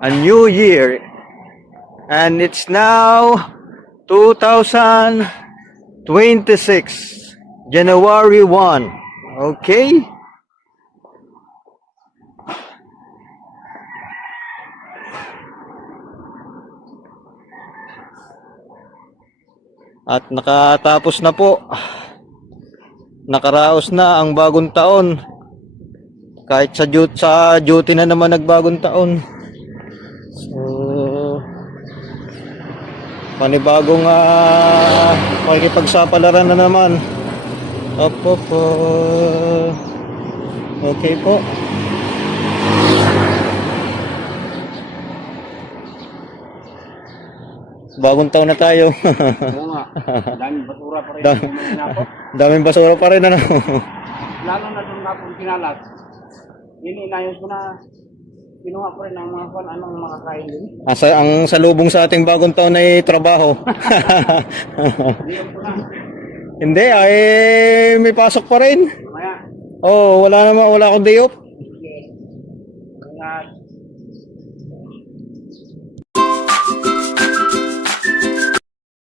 a new year. And it's now 2026, January 1. Okay? At nakatapos na po. Nakaraos na ang bagong taon. Kahit sa duty na naman nagbagong taon. So, panibagong pakikipagsapalaran na naman. Opo po. Okay po. Bagong taon na tayo. Oo nga. Daming basura pa rin. Daming basura pa rin, ano? Lalo na doon kapag kinalat. Inayos ko na kinuha ko rin ang mga anong makakain din. Ang salubong sa ating bagong taon ay trabaho. Hindi, ay may pasok pa rin. Mamaya. Oh, wala akong day off. Kaya